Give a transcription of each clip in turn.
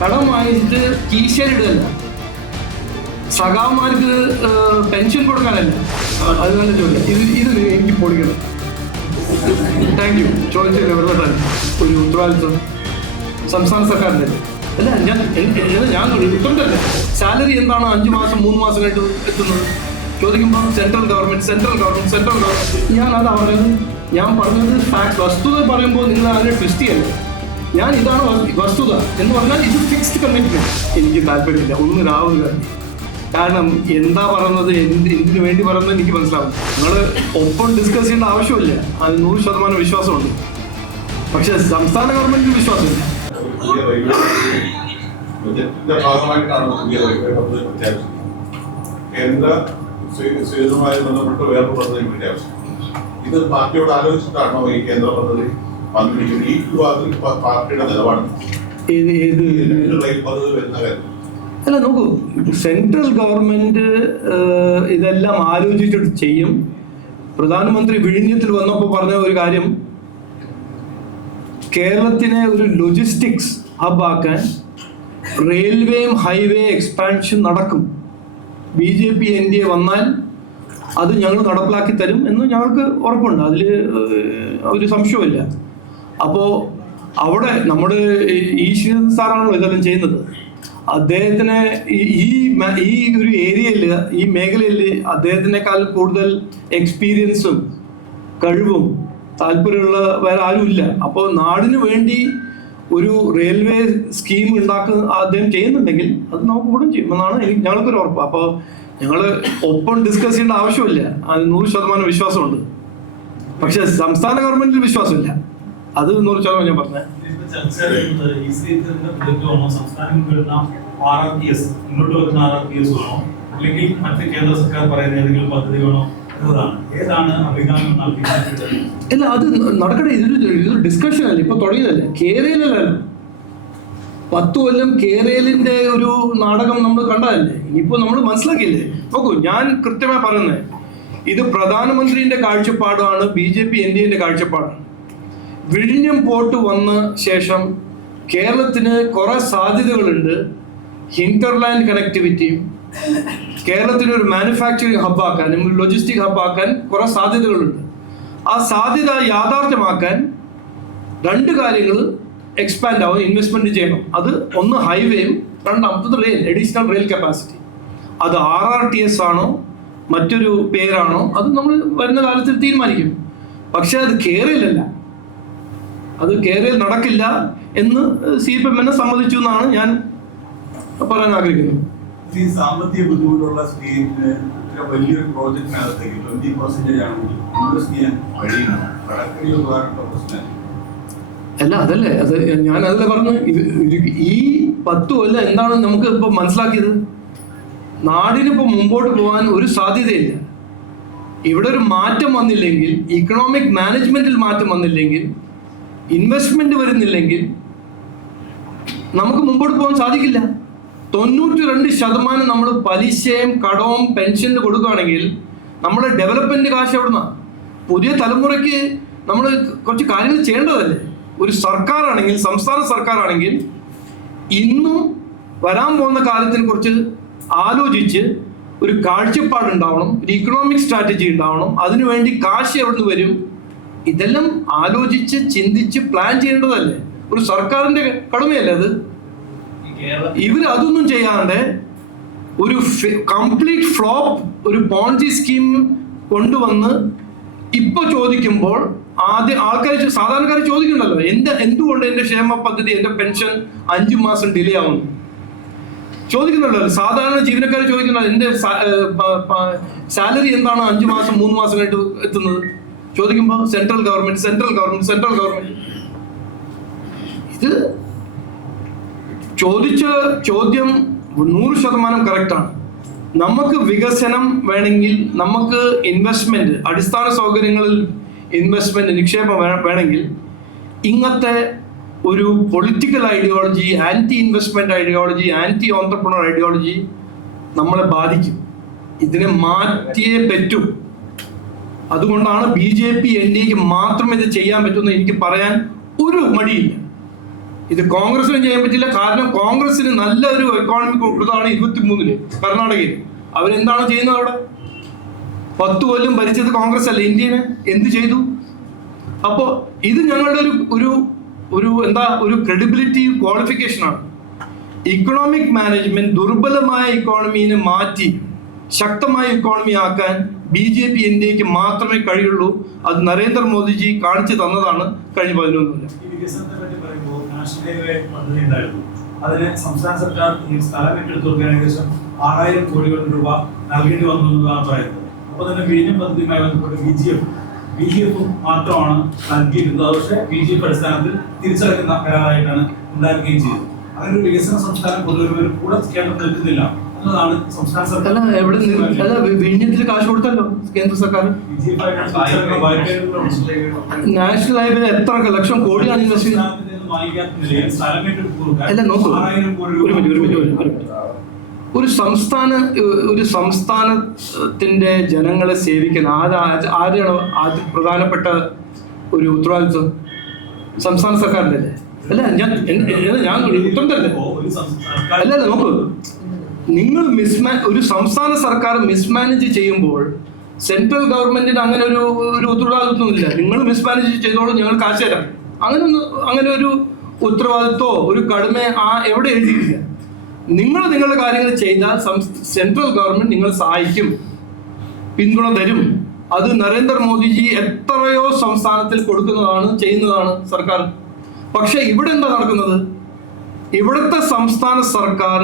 കടം വാങ്ങിച്ചിട്ട് കീശയിലിടുകയല്ല സഖാവന്മാർക്ക് ഏഹ്, പെൻഷൻ കൊടുക്കാനല്ല. അത് നല്ല ചോദ്യം. ഇത് ഇത് എനിക്ക് പൊളിക്കണം താങ്ക് യു ചോദിച്ചതിന് വെറുതെ ഒരു ഉത്തരവാദിത്വം സംസ്ഥാന സർക്കാരിന്റെ. അല്ല ഞാൻ ഞാൻ ഉത്തരവല്ലേ സാലറി എന്താണ് അഞ്ച് മാസം മൂന്ന് മാസമായിട്ട് എത്തുന്നത്? ചോദിക്കുമ്പോൾ central government central government central government ഞാൻ അതാ പറഞ്ഞത് ഞാൻ പറഞ്ഞത് ഫാക്ട് വസ്തുത പറയുമ്പോൾ നിങ്ങൾ അതിനെ ട്വിസ്റ്റ് ചെയ്യല്ലേ ഞാൻ ഇതാണ് വസ്തുത എന്ന് പറഞ്ഞാൽ ഇത് ഫിക്സ്ഡ് കമ്മിറ്റ്മെന്റ് എനിക്ക് താല്പര്യമില്ല. ഒന്ന് രാഹുൽ കാരണം എന്താ പറയുന്നത് എന്ത് എന്തിനു വേണ്ടി പറയുന്നത് എനിക്ക് മനസ്സിലാവും. നിങ്ങൾ ഒപ്പം ഡിസ്കസ് ചെയ്യേണ്ട ആവശ്യമില്ല. അത് നൂറ് ശതമാനം വിശ്വാസമുണ്ട്. പക്ഷെ സംസ്ഥാന ഗവൺമെന്റിന് വിശ്വാസമില്ല. ബന്ധപ്പെട്ട് വേറെ പദ്ധതി ഇത് പാർട്ടിയോട് ആലോചിച്ചിട്ടാണോ ഈ കേന്ദ്ര പദ്ധതി ഈ പാർട്ടിയുടെ നിലപാട് അല്ല നോക്കൂ സെൻട്രൽ ഗവൺമെന്റ് ഇതെല്ലാം ആലോചിച്ചിട്ട് ചെയ്യും. പ്രധാനമന്ത്രി വിഴിഞ്ഞത്തിൽ വന്നപ്പോൾ പറഞ്ഞ ഒരു കാര്യം കേരളത്തിനെ ഒരു ലോജിസ്റ്റിക്സ് ഹബാക്കാൻ റെയിൽവേയും ഹൈവേ എക്സ്പാൻഷൻ നടക്കും. B J P N D A വന്നാൽ അത് ഞങ്ങൾ നടപ്പിലാക്കി തരും എന്ന് ഞങ്ങൾക്ക് ഉറപ്പുണ്ട്. അതിൽ ഒരു സംശയമില്ല അപ്പോൾ അവിടെ നമ്മുടെ ഈ ശ്രീധരൻ സാറാണല്ലോ ഇതെല്ലാം ചെയ്യുന്നത്. അദ്ദേഹത്തിന് ഈ- ഈ ഒരു ഏരിയയിൽ ഈ മേഖലയിൽ അദ്ദേഹത്തിനേക്കാൾ കൂടുതൽ എക്സ്പീരിയൻസും കഴിവും താല്പര്യമുള്ള വേറെ ആരുമില്ല. അപ്പോൾ നാടിന് വേണ്ടി ഒരു റെയിൽവേ സ്കീം ഉണ്ടാക്കുന്ന അദ്ദേഹം ചെയ്യുന്നുണ്ടെങ്കിൽ അത് നമുക്ക് ഗുണം ചെയ്യും. എന്നാണ് എനിക്ക് ഞങ്ങൾക്കൊരു ഉറപ്പ്. അപ്പോൾ ഞങ്ങൾ ഒപ്പം ഡിസ്കസ് ചെയ്യേണ്ട ആവശ്യമില്ല. അത് നൂറ് ശതമാനം വിശ്വാസമുണ്ട്. പക്ഷെ സംസ്ഥാന ഗവൺമെന്റിൽ വിശ്വാസമില്ല. അത് നൂറ് ശതമാനം ഞാൻ പറഞ്ഞത് വരുന്ന ആർ ആർ പി എസ് വേണോ? അല്ലെങ്കിൽ മറ്റ് കേന്ദ്ര സർക്കാർ പറയുന്ന ഏതെങ്കിലും പദ്ധതി വേണോ അഭികാമ്യം അല്ല അത് നടക്കട്ടെ. ഇതൊരു ഇതൊരു ഡിസ്കഷൻ അല്ല? ഇപ്പൊ തുടങ്ങിയതല്ലേ? കേരളയിലല്ലോ പത്ത് കൊല്ലം കേരളിന്റെ ഒരു നാടകം നമ്മൾ കണ്ടതല്ലേ? ഇനിയിപ്പോ നമ്മൾ മനസ്സിലാക്കിയില്ലേ? നോക്കൂ ഞാൻ കൃത്യമായി പറയുന്നത്. ഇത് പ്രധാനമന്ത്രിന്റെ കാഴ്ചപ്പാടാണ് B J P N D എന്റെ കാഴ്ചപ്പാടാണ്. വിഴിഞ്ഞം പോട്ട് വന്ന ശേഷം കേരളത്തിന് കുറെ സാധ്യതകളുണ്ട്. ഹിന്റർലാൻഡ് കണക്ടിവിറ്റിയും കേരളത്തിന് ഒരു മാനുഫാക്ചറിങ് ഹബ്ബാക്കാൻ ഒരു ലോജിസ്റ്റിക് ഹബ്ബാക്കാൻ കുറെ സാധ്യതകളുണ്ട്. ആ സാധ്യത യാഥാർത്ഥ്യമാക്കാൻ രണ്ട് കാര്യങ്ങൾ എക്സ്പാൻഡ് ആവും ഇൻവെസ്റ്റ്മെന്റ് ചെയ്യണം. അത് ഒന്ന് ഹൈവേയും രണ്ടാമത്തത് റെയിൽ അഡീഷണൽ റെയിൽ കപ്പാസിറ്റി അത് ആർ ആർ ടി എസ് ആണോ മറ്റൊരു പേരാണോ അത് നമ്മൾ വരുന്ന കാലത്തിൽ തീരുമാനിക്കും. പക്ഷെ അത് കേരളയിലല്ല അത് കേരളയിൽ നടക്കില്ല എന്ന് സി പി എം എന്നെ സമ്മതിച്ചു എന്നാണ് ഞാൻ പറയാൻ ആഗ്രഹിക്കുന്നത്. ഈ സാമ്പത്തിക ബുദ്ധിമുട്ടുള്ള സ്റ്റേറ്റിന് ഇത്ര വലിയൊരു പ്രോജക്റ്റിനകത്തേക്ക് ട്വന്റി പെർസെന്റേജ് ആണെങ്കിൽ ഇൻവെസ്റ്റ് ചെയ്യാൻ കഴിയുന്നു വളരെ ഉപകാരമുള്ള പ്രശ്നം? അല്ല അതല്ലേ അത് ഞാൻ അതല്ലേ പറഞ്ഞു ഇത് ഈ പത്ത് കൊല്ലം എന്താണ് നമുക്ക് ഇപ്പൊ മനസ്സിലാക്കിയത്? നാടിന് ഇപ്പൊ മുമ്പോട്ട് പോകാൻ ഒരു സാധ്യതയില്ല. ഇവിടെ ഒരു മാറ്റം വന്നില്ലെങ്കിൽ ഇക്കണോമിക് മാനേജ്മെന്റിൽ മാറ്റം വന്നില്ലെങ്കിൽ ഇൻവെസ്റ്റ്മെന്റ് വരുന്നില്ലെങ്കിൽ നമുക്ക് മുമ്പോട്ട് പോകാൻ സാധിക്കില്ല. തൊണ്ണൂറ്റി രണ്ട് ശതമാനം നമ്മൾ പലിശയും കടവും പെൻഷന് കൊടുക്കുകയാണെങ്കിൽ നമ്മുടെ ഡെവലപ്മെന്റ് കാശ് എവിടുന്ന? പുതിയ തലമുറയ്ക്ക് നമ്മൾ കുറച്ച് കാര്യങ്ങൾ ചെയ്യേണ്ടതല്ലേ? ഒരു സർക്കാരാണെങ്കിൽ സംസ്ഥാന സർക്കാരാണെങ്കിൽ ഇന്നും വരാൻ പോകുന്ന കാലത്തിനെ കുറിച്ച് ആലോചിച്ച് ഒരു കാഴ്ചപ്പാടുണ്ടാവണം ഒരു ഇക്കണോമിക് സ്ട്രാറ്റജി ഉണ്ടാവണം. അതിനുവേണ്ടി കാശ് എവിടുന്ന് വരും? ഇതെല്ലാം ആലോചിച്ച് ചിന്തിച്ച് പ്ലാൻ ചെയ്യേണ്ടതല്ലേ? ഒരു സർക്കാരിന്റെ കടമയല്ലേ അത്? അതൊന്നും ചെയ്യാണ്ട് ഒരു കംപ്ലീറ്റ് ഫ്ലോപ്പ് ഒരു പോൺജി സ്കീം കൊണ്ടുവന്ന് ഇപ്പൊ ചോദിക്കുമ്പോൾ ആദ്യം ആൾക്കാർ സാധാരണക്കാർ ചോദിക്കണ്ടല്ലോ എന്ത് എന്തുകൊണ്ട് എന്റെ ക്ഷേമ പദ്ധതി എന്റെ പെൻഷൻ അഞ്ചു മാസം ഡിലേ ആവുന്നു? ചോദിക്കുന്നുണ്ടല്ലോ സാധാരണ ജീവനക്കാർ ചോദിക്കുന്നത് എന്റെ സാലറി എന്താണ് അഞ്ചു മാസം മൂന്ന് മാസം കഴിഞ്ഞിട്ട് എത്തുന്നത്? ചോദിക്കുമ്പോൾ central government central government central government ഇത് ചോദിച്ച ചോദ്യം നൂറ് ശതമാനം കറക്റ്റാണ് നമുക്ക് വികസനം വേണമെങ്കിൽ നമുക്ക് ഇൻവെസ്റ്റ്മെന്റ് അടിസ്ഥാന സൗകര്യങ്ങളിൽ ഇൻവെസ്റ്റ്മെന്റ് നിക്ഷേപം വേണമെങ്കിൽ ഇങ്ങനത്തെ ഒരു political ideology anti investment ideology anti entrepreneur ideology നമ്മളെ ബാധിക്കും. ഇതിനെ മാറ്റിയേ പറ്റൂ. അതുകൊണ്ടാണ് B J P N D എക്ക് മാത്രം ഇത് ചെയ്യാൻ പറ്റുമെന്ന് എനിക്ക് പറയാൻ ഒരു മടിയില്ല. ഇത് കോൺഗ്രസിനും ചെയ്യാൻ പറ്റില്ല. കാരണം കോൺഗ്രസിന് നല്ലൊരു എക്കോണമിക് ഉള്ളതാണ് ഇരുപത്തി മൂന്നിൽ കർണാടകയിൽ. അവരെന്താണ് ചെയ്യുന്നത് അവിടെ? പത്ത് കൊല്ലം ഭരിച്ചത് കോൺഗ്രസ് അല്ല ഇന്ത്യനെ എന്ത് ചെയ്തു? അപ്പോൾ ഇത് ഞങ്ങളുടെ ഒരു ഒരു ഒരു എന്താ ഒരു ക്രെഡിബിലിറ്റി ക്വാളിഫിക്കേഷൻ ആണ്. ഇക്കണോമിക് മാനേജ്മെന്റ് ദുർബലമായ ഇക്കോണമിനെ മാറ്റി ശക്തമായ ഇക്കോണമി ആക്കാൻ ബി ജെ പി ഇന്ത്യയ്ക്ക് മാത്രമേ കഴിയുള്ളൂ. അത് നരേന്ദ്രമോദിജി കാണിച്ചു തന്നതാണ് കഴിഞ്ഞ പതിനൊന്ന് കൊല്ലം. ഈ വികസനത്തെ പറ്റി പറയുമ്പോൾ നാഷണൽ ഹൈവേ പദ്ധതി ഉണ്ടായിരുന്നു അതിന് സംസ്ഥാന സർക്കാർ ഈ സ്ഥലം ഏറ്റെടുത്ത് കൊടുക്കാൻ ഏകദേശം ആറായിരം കോടികൾ രൂപ നൽകേണ്ടി വന്നു എന്നതാണ് പറയുന്നത്. അപ്പോൾ തന്നെ വിഴിഞ്ഞം പദ്ധതിയുമായി ബന്ധപ്പെട്ട് B G F B G എഫും മാത്രമാണ് നൽകിയിരുന്നത്. പക്ഷേ ബി ജി എഫ് അടിസ്ഥാനത്തിൽ തിരിച്ചടക്കുന്ന കരാറായിട്ടാണ് ഉണ്ടാക്കുകയും ചെയ്തത്. അങ്ങനെ ഒരു വികസന സംസ്ഥാനം പൊതുവെ കൂടെ കേരളം നിൽക്കുന്നില്ല. അല്ല എവിടെ അല്ല വിഴിഞ്ഞത്തിൽ കാശ് കൊടുത്തല്ലോ കേന്ദ്ര സർക്കാർ. നാഷണൽ ഹൈവേയിൽ എത്ര ലക്ഷം കോടിയാണ് ഇൻവെസ്റ്റ് കൊടുക്കാൻ അല്ല നോക്കൂ. കോടി ഒരു മിനിറ്റ് ഒരു മിനിറ്റ് ഒരു മിനിറ്റ് ഒരു സംസ്ഥാന ഒരു സംസ്ഥാനത്തിന്റെ ജനങ്ങളെ സേവിക്കാൻ ആരാ ആരാണ് ആദ്യ പ്രധാനപ്പെട്ട ഒരു ഉത്തരവാദിത്വം? സംസ്ഥാന സർക്കാരിന്റെ അല്ലേ? അല്ല ഞാൻ ഞാൻ ഉത്തരം തരല്ലേ ഒരു സംസ്ഥാന അല്ല അല്ല നോക്കൂ. നിങ്ങൾ മിസ്മാ ഒരു സംസ്ഥാന സർക്കാർ മിസ്മാനേജ് ചെയ്യുമ്പോൾ സെൻട്രൽ ഗവൺമെന്റിന് അങ്ങനെ ഒരു ഒരു ഉത്തരവാദിത്വമില്ല. നിങ്ങൾ മിസ്മാനേജ് ചെയ്തോളൂ ഞങ്ങൾ കാശ് തരാം. അങ്ങനെ അങ്ങനെ ഒരു ഉത്തരവാദിത്വമോ ഒരു കടമ ആ എവിടെ എഴുതിയിട്ടില്ല. നിങ്ങൾ നിങ്ങളുടെ കാര്യങ്ങൾ ചെയ്താൽ സെൻട്രൽ ഗവൺമെന്റ് നിങ്ങൾ സഹായിക്കും. പിന്തുണ തരും. അത് നരേന്ദ്രമോദിജി എത്രയോ സംസ്ഥാനത്തിൽ കൊടുക്കുന്നതാണ് ചെയ്യുന്നതാണ് സർക്കാർ. പക്ഷെ ഇവിടെ എന്താ നടക്കുന്നത്? ഇവിടുത്തെ സംസ്ഥാന സർക്കാർ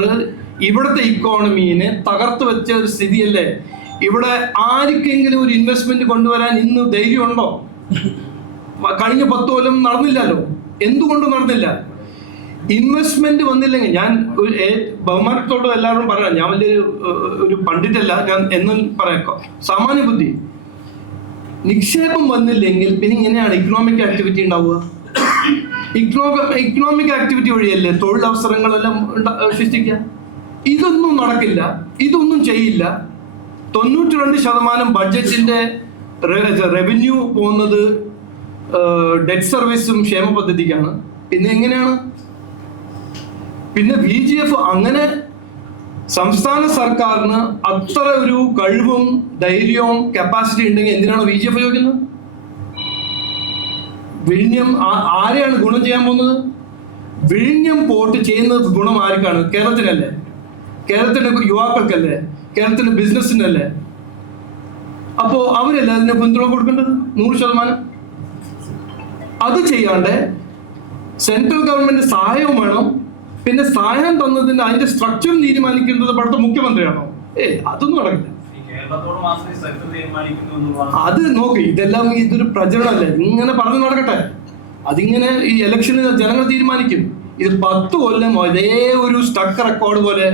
ഇവിടുത്തെ ഇക്കോണമീനെ തകർത്തു വെച്ച ഒരു സ്ഥിതിയല്ലേ? ഇവിടെ ആർക്കെങ്കിലും ഒരു ഇൻവെസ്റ്റ്മെന്റ് കൊണ്ടുവരാൻ ഇന്ന് ധൈര്യമുണ്ടോ? കഴിഞ്ഞ പത്ത് കൊല്ലം നടന്നില്ലല്ലോ. എന്തുകൊണ്ട് നടന്നില്ല. ഇൻവെസ്റ്റ്മെന്റ് വന്നില്ലെങ്കിൽ ഞാൻ ബഹുമാനത്തോട് എല്ലാവരും പറയാം. ഞാൻ വലിയൊരു ഒരു പണ്ഡിറ്റല്ല. ഞാൻ എന്നും പറയാം. സാമാന്യ ബുദ്ധി. നിക്ഷേപം വന്നില്ലെങ്കിൽ പിന്നെ ഇങ്ങനെയാണ് ഇക്കണോമിക് ആക്ടിവിറ്റി ഉണ്ടാവുക? ഇക്കണോമിക് ആക്ടിവിറ്റി വഴിയല്ലേ തൊഴിലവസരങ്ങളെല്ലാം സൃഷ്ടിക്കുക? ഇതൊന്നും നടക്കില്ല ഇതൊന്നും ചെയ്യില്ല. തൊണ്ണൂറ്റി രണ്ട് ശതമാനം ബഡ്ജറ്റിന്റെ റവന്യൂ പോകുന്നത് ഡെറ്റ് സർവീസും ക്ഷേമ പദ്ധതിക്കാണ്. പിന്നെ എങ്ങനെയാണ്? പിന്നെ ബി ജി എഫ് അങ്ങനെ സംസ്ഥാന സർക്കാരിന് അത്ര ഒരു കഴിവും ധൈര്യവും കപ്പാസിറ്റി ഉണ്ടെങ്കിൽ എന്തിനാണ് ബി ജി എഫ് ചോദിക്കുന്നത് വിഴിഞ്ഞം ആരെയാണ് ഗുണം ചെയ്യാൻ പോകുന്നത്? വിഴിഞ്ഞം പോർട്ട് ചെയ്യുന്നത് ഗുണം ആർക്കാണ്? കേരളത്തിനല്ലേ. കേരളത്തിന്റെ യുവാക്കൾക്കല്ലേ? കേരളത്തിന്റെ ബിസിനസ്സിനല്ലേ? അപ്പോ അവരല്ലേ അതിന് പിന്തുണ കൊടുക്കേണ്ടത്? നൂറ് ശതമാനം? അത് ചെയ്യാണ്ട് സെൻട്രൽ ഗവൺമെന്റ് സഹായവും വേണം. പിന്നെ സഹായം തന്നതിന് അതിന്റെ സ്ട്രക്ചർ തീരുമാനിക്കുന്നത് ഇവിടുത്തെ മുഖ്യമന്ത്രിയാണോ? ഏ അതൊന്നും നടക്കില്ല. അത് നോക്ക് ഇതെല്ലാം ഇതൊരു പ്രചരണമല്ലേ? ഇങ്ങനെ പറഞ്ഞു നടക്കട്ടെ. അതിങ്ങനെ ഈ ഇലക്ഷന് ജനങ്ങൾ തീരുമാനിക്കും. ഇത് പത്ത് കൊല്ലം ഒരേ ഒരു സ്റ്റക്ക് റെക്കോർഡ് പോലെ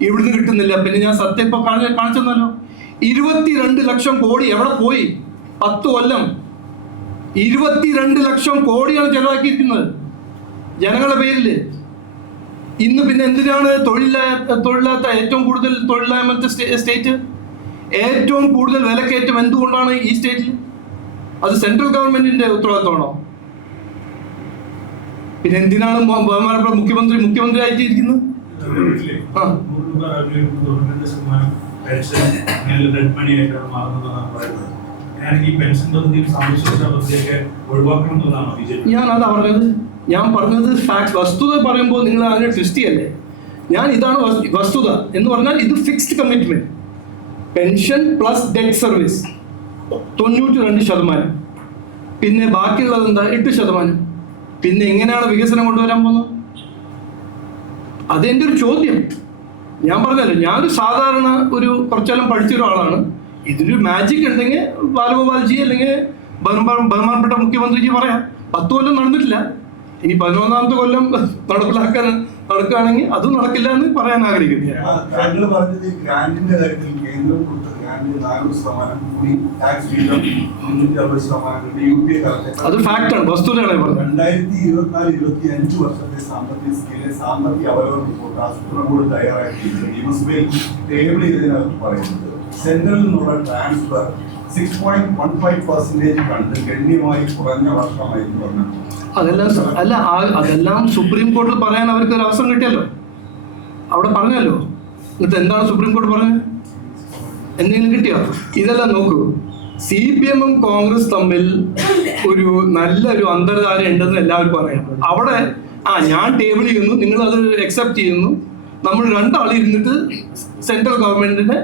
ഇവിടുന്ന് കിട്ടുന്നില്ല. പിന്നെ ഞാൻ സത്യം ഇപ്പൊ കാണി- കാണിച്ചെന്നല്ലോ ഇരുപത്തിരണ്ട് ലക്ഷം കോടി എവിടെ പോയി? പത്ത് കൊല്ലം. ഇരുപത്തിരണ്ട് ലക്ഷം കോടിയാണ് ചെലവാക്കിയിരിക്കുന്നത്. ജനങ്ങളുടെ പേരിൽ ഇന്ന് പിന്നെ എന്തിനാണ് തൊഴിലാ തൊഴിലാത്ത ഏറ്റവും കൂടുതൽ തൊഴിലായ്മത്തെ സ്റ്റേ- സ്റ്റേറ്റ്? ഏറ്റവും കൂടുതൽ വിലക്കയറ്റം എന്തുകൊണ്ടാണ് ഈ സ്റ്റേറ്റിൽ അത് സെൻട്രൽ ഗവൺമെന്റിന്റെ ഉത്തരവാദിത്തമാണോ? പിന്നെ എന്തിനാണ് ബഹുമാനപ്പെട്ട മുഖ്യമന്ത്രി മുഖ്യമന്ത്രി ആയിട്ട് ഞാൻ അതാ പറഞ്ഞത്. ഞാൻ പറഞ്ഞത് ഫാക്ട് വസ്തുത പറയുമ്പോൾ നിങ്ങൾ അതിനെ ട്വിസ്റ്റ് ചെയ്യല്ലേ? ഞാൻ ഇതാണ് വസ്തുത എന്ന് പറഞ്ഞാൽ ഇത് fixed commitment pension plus debt service തൊണ്ണൂറ്റി രണ്ട് ശതമാനം. പിന്നെ ബാക്കിയുള്ളത് എന്താ? എട്ട് ശതമാനം. പിന്നെ എങ്ങനെയാണ് വികസനം കൊണ്ടുവരാൻ പോകുന്നത്? അതെന്റെ ഒരു ചോദ്യം? ഞാൻ പറഞ്ഞല്ലോ ഞാനൊരു സാധാരണ ഒരു കുറച്ചെല്ലാം പഠിച്ച ഒരാളാണ്. ഇതിലൊരു മാജിക് ഉണ്ടെങ്കിൽ ബാലഗോപാൽജി അല്ലെങ്കിൽ ബഹുമാ- ബഹുമാനപ്പെട്ട മുഖ്യമന്ത്രിജി പറയാം. പത്ത് കൊല്ലം നടന്നിട്ടില്ല. ഇനി പതിനൊന്നാമത്തെ കൊല്ലം നടപ്പിലാക്കാൻ നടക്കുകയാണെങ്കിൽ അതും നടക്കില്ല എന്ന് പറയാൻ ആഗ്രഹിക്കുന്നു. ഗ്രാന്റ് നാനൂറ് ശതമാനം കൂടി ടാക്സ് വീതം മുന്നൂറ്റി അറുപത് ശതമാനം യു പി എ അത് ഫാക്റ്റാണ് വസ്തുതയാണ് രണ്ടായിരത്തി ഇരുപത്തിനാല് ഇരുപത്തി അഞ്ച് വർഷത്തെ സാമ്പത്തിക സ്കെയിലെ സാമ്പത്തിക അവലോകന റിപ്പോർട്ട് ആസൂത്രണ ബോർഡ് തയ്യാറാക്കി നിയമസഭയിൽ ടേബിൾ ചെയ്തതിനകത്ത് പറയുന്നത് സെൻട്രലിൽ നിന്നുള്ള transfer six point one five percentage കണ്ട് ഗണ്യമായി കുറഞ്ഞ വർഷമായിരുന്നു പറഞ്ഞു. അതെല്ലാം അല്ല അതെല്ലാം സുപ്രീം കോടതി പറയാൻ അവർക്ക് ഒരു അവസരം കിട്ടിയല്ലോ. അവിടെ പറഞ്ഞല്ലോ. എന്നിട്ട് എന്താണ് സുപ്രീം കോടതി പറഞ്ഞത്? എന്തെങ്കിലും കിട്ടിയോ? ഇതെല്ലാം നോക്കൂ. സി പി എമ്മും കോൺഗ്രസ് തമ്മിൽ ഒരു നല്ലൊരു അന്തർധാര ഉണ്ടെന്ന് എല്ലാവർക്കും അറിയാം. അവിടെ ആ ഞാൻ ടേബിൾ ചെയ്യുന്നു നിങ്ങൾ അത് അക്സെപ്റ്റ് ചെയ്യുന്നു. നമ്മൾ രണ്ടാൾ ഇരുന്നിട്ട് സെൻട്രൽ ഗവൺമെന്റിന്റെ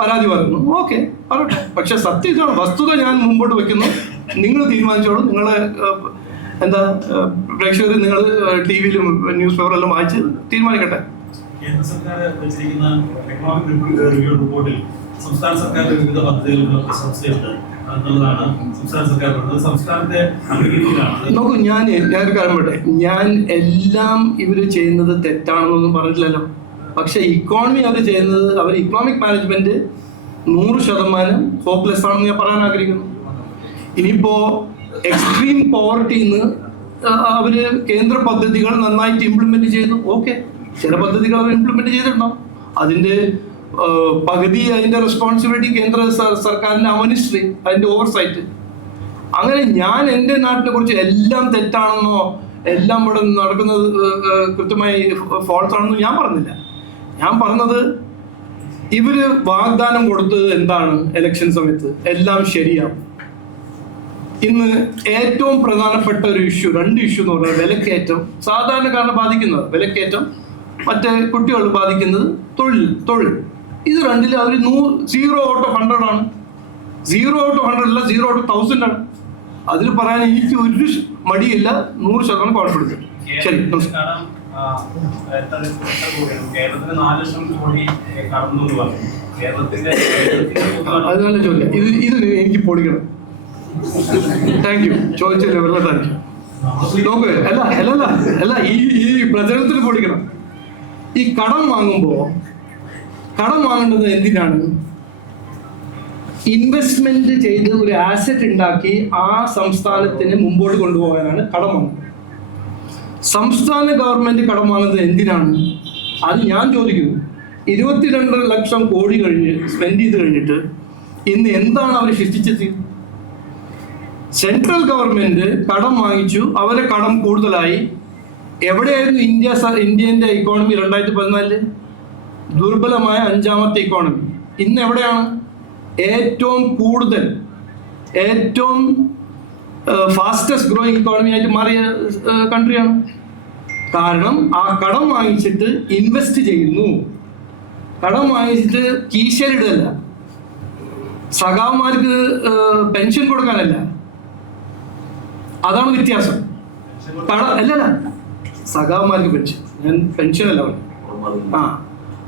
പരാതി പറയുന്നു. ഓക്കെ പറയട്ടെ. പക്ഷെ സത്യം വസ്തുത ഞാൻ മുമ്പോട്ട് വെക്കുന്നു. നിങ്ങൾ തീരുമാനിച്ചോളൂ. നിങ്ങൾ എന്താ പ്രേക്ഷകർ നിങ്ങൾ ടി വിയിലും ന്യൂസ് പേപ്പറിലും വായിച്ച് തീരുമാനിക്കട്ടെ. കേന്ദ്ര സർക്കാർ വെച്ചിരിക്കുന്ന റിപ്പോർട്ടിൽ സംസ്ഥാന സർക്കാരിന്റെ വിവിധ പദ്ധതികളുടെ പ്രശംസയുണ്ട് സംസ്ഥാന സർക്കാർ സംസ്ഥാനത്തെ നോക്കൂ ഞാൻ ഞാനൊരു കാര്യം പറയട്ടെ. ഞാൻ എല്ലാം ഇവർ ചെയ്യുന്നത് തെറ്റാണെന്നൊന്നും പറഞ്ഞിട്ടില്ലല്ലോ. പക്ഷെ ഇക്കോണമി അവർ ചെയ്യുന്നത് അവർ ഇക്കണോമിക് മാനേജ്മെന്റ് നൂറ് ശതമാനം ഹോപ്പ്ലെസ് ആണെന്ന് ഞാൻ പറയാൻ ആഗ്രഹിക്കുന്നു. ഇനിയിപ്പോ എക്സ്ട്രീം പോവർട്ടിന്ന് അവർ കേന്ദ്ര പദ്ധതികൾ നന്നായിട്ട് ഇംപ്ലിമെന്റ് ചെയ്തു ഓക്കെ ചില പദ്ധതികൾ അവർ ഇംപ്ലിമെന്റ് ചെയ്തിട്ടുണ്ടാവും. അതിന്റെ പകുതി അതിന്റെ റെസ്പോൺസിബിലിറ്റി കേന്ദ്ര സർക്കാരിന്റെ അമിനിസ്ട്രി അതിന്റെ ഓവർസൈറ്റ് അങ്ങനെ ഞാൻ എന്റെ നാട്ടിനെ കുറിച്ച് എല്ലാം തെറ്റാണെന്നോ എല്ലാം ഇവിടെ നടക്കുന്നത് കൃത്യമായി ഫോൾസ് ആണെന്നോ ഞാൻ പറഞ്ഞില്ല. ഞാൻ പറഞ്ഞത് ഇവർ വാഗ്ദാനം കൊടുത്തത് എന്താണ്? ഇലക്ഷൻ സമയത്ത് എല്ലാം ശരിയാവും. ഇന്ന് ഏറ്റവും പ്രധാനപ്പെട്ട ഒരു ഇഷ്യൂ രണ്ട് ഇഷ്യൂ എന്ന് പറഞ്ഞാൽ വിലക്കയറ്റം. സാധാരണക്കാരനെ ബാധിക്കുന്നത് വിലക്കയറ്റം. മറ്റേ കുട്ടികൾ ബാധിക്കുന്നത് തൊഴിൽ തൊഴിൽ. ഇത് രണ്ടിൽ അവർ നൂ സീറോ ഔട്ട് ഓഫ് ഹൺഡ്രഡ് ആണ്. സീറോ ഔട്ട് ഓഫ് ഹൺഡ്രഡ് അല്ല സീറോ ഔട്ട് ഓഫ് തൗസൻഡ് ആണ്. അതിൽ പറയാൻ എനിക്ക് ഒരു മടിയില്ല നൂറ് ശതമാനം കോൺഫിഡൻസ് ശരി? കേരളത്തിന് നാല് ലക്ഷം കോടി കടന്നു എന്ന് പറഞ്ഞു. കേരളത്തിന്റെ അത് നല്ല ചോദ്യം. ഇത് ഇത് എനിക്ക് പൊളിക്കണം. താങ്ക് യു ചോദിച്ചല്ലേ വെള്ളം താങ്ക് യു നോക്ക് അല്ല അല്ല അല്ല ഈ ഈ പ്രചരണത്തിന് പൊളിക്കണം. ഈ കടം വാങ്ങുമ്പോ കടം വാങ്ങേണ്ടത് എന്തിനാണ്? ഇൻവെസ്റ്റ്മെന്റ് ചെയ്ത് ഒരു ആസറ്റ് ഉണ്ടാക്കി ആ സംസ്ഥാനത്തിന് മുമ്പോട്ട് കൊണ്ടുപോകാനാണ് കടം വാങ്ങുന്നത്. സംസ്ഥാന ഗവൺമെന്റ് കടം വാങ്ങുന്നത് എന്തിനാണ്? അത് ഞാൻ ചോദിക്കുന്നു. ഇരുപത്തിരണ്ട് ലക്ഷം കോടി കഴിഞ്ഞ് സ്പെൻഡ് ചെയ്ത് കഴിഞ്ഞിട്ട് ഇന്ന് എന്താണ് അവർ സൃഷ്ടിച്ചത്? സെൻട്രൽ ഗവൺമെന്റ് കടം വാങ്ങിച്ചു. അവരെ കടം കൂടുതലായി. എവിടെയായിരുന്നു ഇന്ത്യ ഇന്ത്യന്റെ ഇക്കോണമി രണ്ടായിരത്തി പതിനാലിൽ? ദുർബലമായ അഞ്ചാമത്തെ ഇക്കോണമി ഇന്ന് എവിടെയാണ്? ഏറ്റവും കൂടുതൽ ഏറ്റവും ഫാസ്റ്റസ്റ്റ് ഗ്രോയിങ് ഇക്കോണമി ആയിട്ട് മാറിയ കൺട്രിയാണ് കാരണം ആ കടം വാങ്ങിച്ചിട്ട് ഇൻവെസ്റ്റ് ചെയ്യുന്നു. കടം വാങ്ങിച്ചിട്ട് കീശലിടല്ല സഖാവന്മാർക്ക് പെൻഷൻ കൊടുക്കാനല്ല. അതാണ് വ്യത്യാസം. കട അല്ലല്ല. സഖാവന്മാർക്ക് പെൻഷൻ ഞാൻ പെൻഷൻ അല്ല ആ.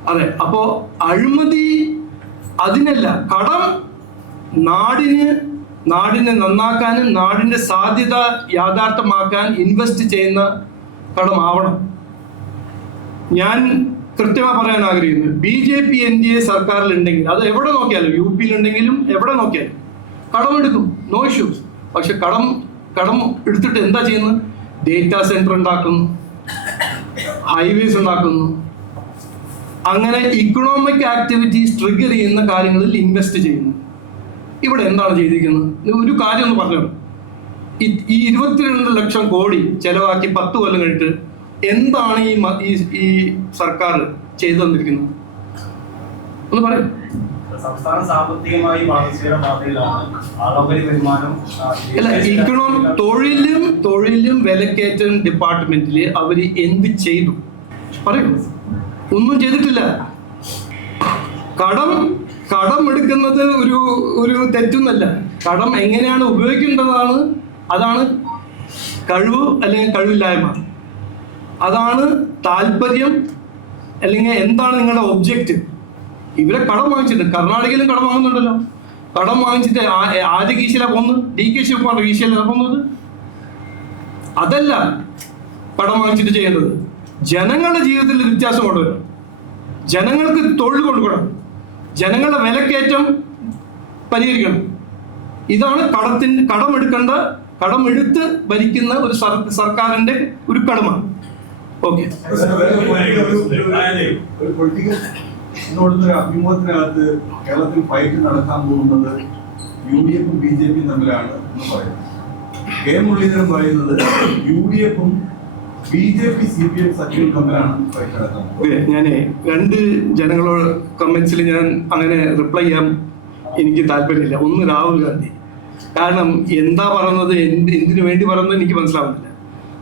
അതെ അപ്പോ അഴിമതി അതിനല്ല കടം നാടിന് നാടിനെ നന്നാക്കാനും നാടിന്റെ സാധ്യത യാഥാർത്ഥ്യമാക്കാൻ ഇൻവെസ്റ്റ് ചെയ്യുന്ന കടമാവണം. ഞാൻ കൃത്യമായി പറയാൻ ആഗ്രഹിക്കുന്നത് B J P N D A സർക്കാരിൽ ഉണ്ടെങ്കിൽ അത് എവിടെ നോക്കിയാലും യു പിയിലുണ്ടെങ്കിലും എവിടെ നോക്കിയാലും കടമെടുക്കും നോ ഇഷ്യൂസ് പക്ഷെ കടം കടം എടുത്തിട്ട് എന്താ ചെയ്യുന്നത്? ഡേറ്റാ സെന്റർ ഉണ്ടാക്കുന്നു ഹൈവേസ് ഉണ്ടാക്കുന്നു അങ്ങനെ ഇക്കണോമിക് ആക്ടിവിറ്റീസ് ട്രിഗർ ചെയ്യുന്ന കാര്യങ്ങളിൽ ഇൻവെസ്റ്റ് ചെയ്യുന്നു. ഇവിടെ എന്താണ് ചെയ്തിരിക്കുന്നത്? ഒരു കാര്യം ഒന്ന് പറഞ്ഞു ഈ- ഇരുപത്തിരണ്ട് ലക്ഷം കോടി ചെലവാക്കി പത്ത് കൊല്ലം കഴിഞ്ഞിട്ട് എന്താണ് ഈ ഈ സർക്കാർ ചെയ്തു തന്നിരിക്കുന്നത്? ഒന്ന് പറയും. സംസ്ഥാന സാമ്പത്തികമായി അല്ല ഇക്കണോമിക് തൊഴിലും തൊഴിലും വിലക്കയറ്റം ഡിപ്പാർട്ട്മെന്റിൽ അവർ എന്ത് ചെയ്തു? പറയൂ. ഒന്നും ചെയ്തിട്ടില്ല. കടം കടം എടുക്കുന്നത് ഒരു ഒരു തെറ്റൊന്നല്ല. കടം എങ്ങനെയാണ് ഉപയോഗിക്കേണ്ടതാണ്? അതാണ് കഴിവ് അല്ലെങ്കിൽ കഴിവില്ലായ്മ. അതാണ് താല്പര്യം അല്ലെങ്കിൽ എന്താണ് നിങ്ങളുടെ ഒബ്ജക്റ്റ് ഇവരെ കടം വാങ്ങിച്ചിട്ടുണ്ട്. കർണാടകയിലും കടം വാങ്ങുന്നുണ്ടല്ലോ. കടം വാങ്ങിച്ചിട്ട് ആദ്യ കീശയിലാണ് പോകുന്നത്? ഡി കെ ശിവകുമാർ കീശയിലാണ് പോകുന്നത്? അതല്ല കടം വാങ്ങിച്ചിട്ട് ചെയ്യേണ്ടത്. ജനങ്ങളുടെ ജീവിതത്തിൽ വ്യത്യാസം കൊണ്ടുവരണം ജനങ്ങൾക്ക് തൊഴിൽ കൊടുക്കണം. ജനങ്ങളുടെ വിലക്കയറ്റം പരിഹരിക്കണം. ഇതാണ് കടത്തിന് കടമെടുക്കേണ്ട കടമെടുത്ത് ഭരിക്കുന്ന ഒരു സർക്കാരിന്റെ ഒരു കടമ. ഓക്കെ. അഭിമുഖത്തിനകത്ത് കേരളത്തിൽ ഫൈറ്റ് നടക്കാൻ പോകുന്നത് യു ഡി എഫും ബി ജെ പിയും തമ്മിലാണ് എന്ന് പറയുന്നത്. കെ മുരളീധരൻ പറയുന്നത് യു ഡി എഫും ഓക്കെ ഞാൻ രണ്ട് ജനങ്ങളോട് കമന്റ്സിൽ ഞാൻ അങ്ങനെ റിപ്ലൈ ചെയ്യാൻ എനിക്ക് താല്പര്യമില്ല. ഒന്ന് രാഹുൽ ഗാന്ധി. കാരണം എന്താ പറയുന്നത് എന്ത് എന്തിനു വേണ്ടി പറയുന്നത് എനിക്ക് മനസ്സിലാവുന്നില്ല.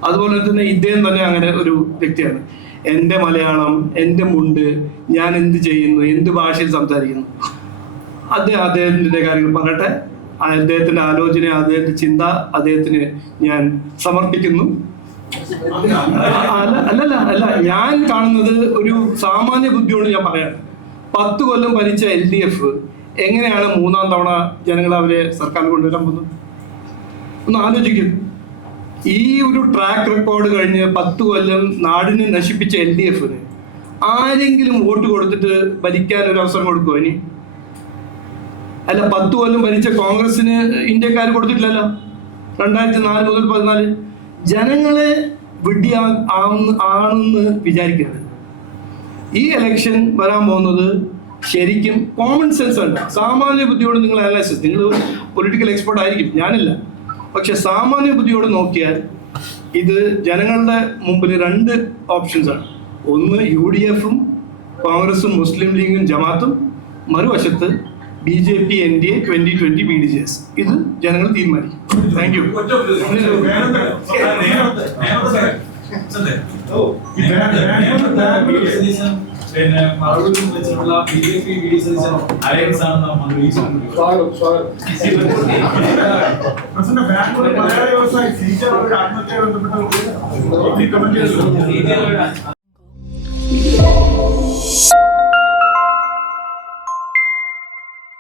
അതുപോലെ തന്നെ ഇദ്ദേഹം തന്നെ അങ്ങനെ ഒരു വ്യക്തിയാണ്. എന്റെ മലയാളം എന്റെ മുണ്ട് ഞാൻ എന്ത് ചെയ്യുന്നു എന്ത് ഭാഷയിൽ സംസാരിക്കുന്നു? അദ്ദേഹം അദ്ദേഹത്തിന്റെ കാര്യങ്ങൾ പറയട്ടെ. അദ്ദേഹത്തിന്റെ ആലോചന അദ്ദേഹത്തിന്റെ ചിന്ത അദ്ദേഹത്തിന് ഞാൻ സമർപ്പിക്കുന്നു. അല്ലല്ല അല്ല ഞാൻ കാണുന്നത് ഒരു സാമാന്യ ബുദ്ധിയോട് ഞാൻ പറയാം. പത്ത് കൊല്ലം ഭരിച്ച എൽ ഡി എഫ് എങ്ങനെയാണ് മൂന്നാം തവണ ജനങ്ങൾ അവരെ സർക്കാർ കൊണ്ടുവരാൻ പോകുന്നത്? ഒന്ന് ആലോചിക്കും. ഈ ഒരു ട്രാക്ക് റെക്കോർഡ് കഴിഞ്ഞ് പത്ത് കൊല്ലം നാടിനെ നശിപ്പിച്ച എൽ ഡി എഫിന് ആരെങ്കിലും വോട്ട് കൊടുത്തിട്ട് ഭരിക്കാൻ ഒരു അവസരം കൊടുക്കുമോ ഇനി? അല്ല പത്ത് കൊല്ലം ഭരിച്ച കോൺഗ്രസിന് ഇന്ത്യക്കാർ കൊടുത്തിട്ടില്ലല്ലോ. രണ്ടായിരത്തി നാല് മുതൽ പതിനാല്. ജനങ്ങളെ ആവുന്ന ആണെന്ന് വിചാരിക്കരുത്. ഈ ഇലക്ഷൻ വരാൻ പോകുന്നത് ശരിക്കും കോമൺ സെൻസ് ഉണ്ട് സാമാന്യ ബുദ്ധിയോട് നിങ്ങൾ അനാലിസിസ് നിങ്ങൾ പൊളിറ്റിക്കൽ എക്സ്പേർട്ട് ആയിരിക്കും. ഞാനില്ല. പക്ഷെ സാമാന്യ ബുദ്ധിയോട് നോക്കിയാൽ ഇത് ജനങ്ങളുടെ മുമ്പിൽ രണ്ട് ഓപ്ഷൻസ് ആണ്. ഒന്ന് യു ഡി എഫും കോൺഗ്രസും മുസ്ലിം ലീഗും ജമാത്തും. മറുവശത്ത് B J P N D A twenty twenty B D J S ഇത് ജനങ്ങൾ തീരുമാനിക്കും. താങ്ക് യു പിന്നെ മറുപടി വെച്ചിട്ടുള്ള B J P B alliance ആണെന്ന് മന്ത്രി പ്രസിഡന്റ് ബാംഗ്ലൂർ മലയാളി വ്യവസായി സീറ്റർ അവരുടെ ആത്മഹത്യ ബന്ധപ്പെട്ട രീതിയിലുള്ള